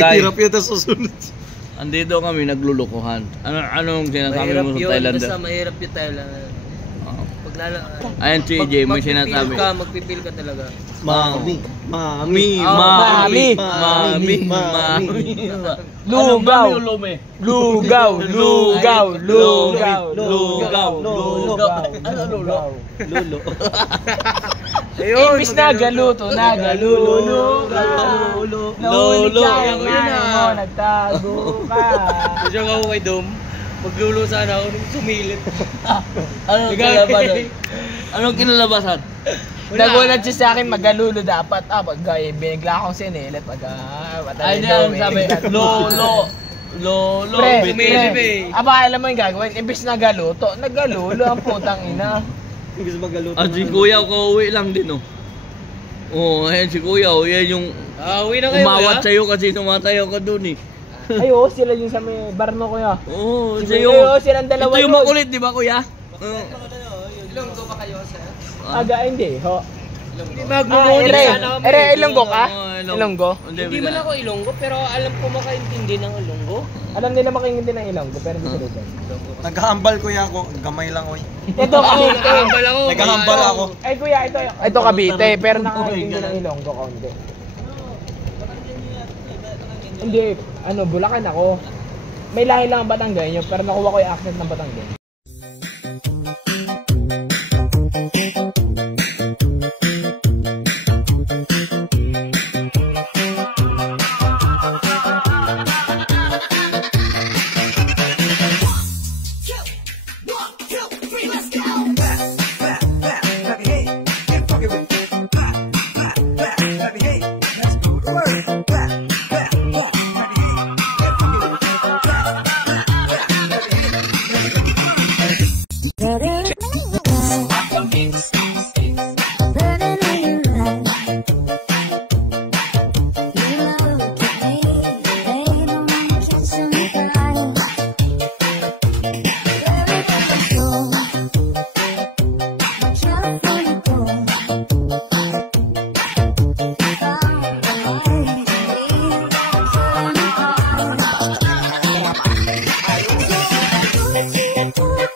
mahirap yun tapos susunod. Andito kami naglulukuhan. Anong sinasabi mo sa Thailand? Basta mahirap yung Thailand. Ayan si AJ, may sinasabi. Magpipil ka talaga. Mami. Lugaw. Ano lulo? Lulo. Imbis na galuto, nagalulo. Nahuli ka, yung nanay mo, nagtago ka. Diyan ako kay Dom. Maglulo sana ako nung sumilip. Anong kinalabasan? Anong kinalabasan? Nagulat siya sa akin, magalulo dapat. Pag binigla akong sinilit, Ay, diyan sabi, lolo. Pre, alam mo yung gagawin, imbis na galuto, nagalulo ang putang ina. Gusto magaluto. Si Kuya, kauwi lang din, oh. Oo, ayan si Kuya, yan yung uwi na kayo, umawat sa'yo kasi tumatayo ka dun, eh. Ay, oo, sila yung sa may barno, kuya. Oo, sa'yo. Oo, silang dalawa ito yung yun. makulit, di ba, Kuya? Ilonggo ba kayo, sir? Hindi, ho. Ilonggo ka? Ilonggo? Hindi man ako Ilonggo, pero alam ko makaintindi ng Ilonggo. Alam nila makaintindi ng Ilonggo, pero hindi sila dyan. Naghahambal kuya ako, gamay lang oy. Ito Cavite. Naghahambal ako. Ay kuya, ito Cavite, pero nakakaintindi ng Ilonggo kaunti. Hindi, Bulacan ako. May lahi lang ang Batanggenyo, pero nakuha ko yung accent ng Batanggenyo. Thank you.